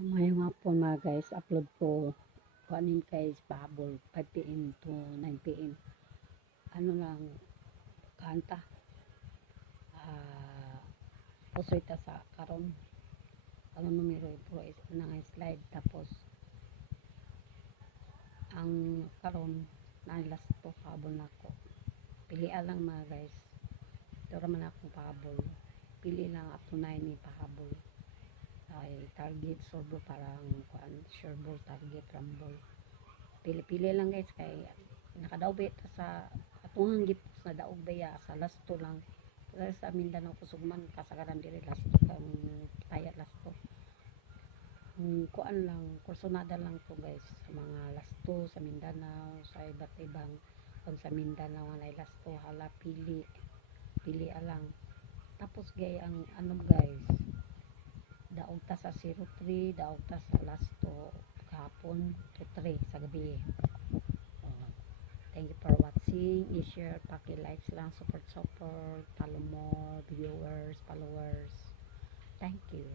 Ngayong hapon mga guys, upload ko kanin guys, pahabol 5 p.m. to 9 p.m. Ano lang, kanta. Pusoy ta sa karon. Karon numero pro is nang slide tapos ang karon na last to pahabol nako. Pilian lang mga guys. Dora man akong pahabol. Pili lang up to 9 ni pahabol. Ay target sorbo parang kuan sureball target rumble pili-pili lang guys kay nakadaobe ta sa atong gipos na daog baya sa lasto lang sa Mindanao kusugman kasagaran diri lasto kang taya lasto kuan lang kursonada lang to guys sa mga lasto sa Mindanao sa iba't ibang pag sa Mindanao na lasto hala pili alang tapos gay ang ano guys daog ta sa 03, daog ta sa last to kahapon to 3 sa gabi. Thank you for watching. I-share, paki-likes lang, support, follow more viewers, followers. Thank you.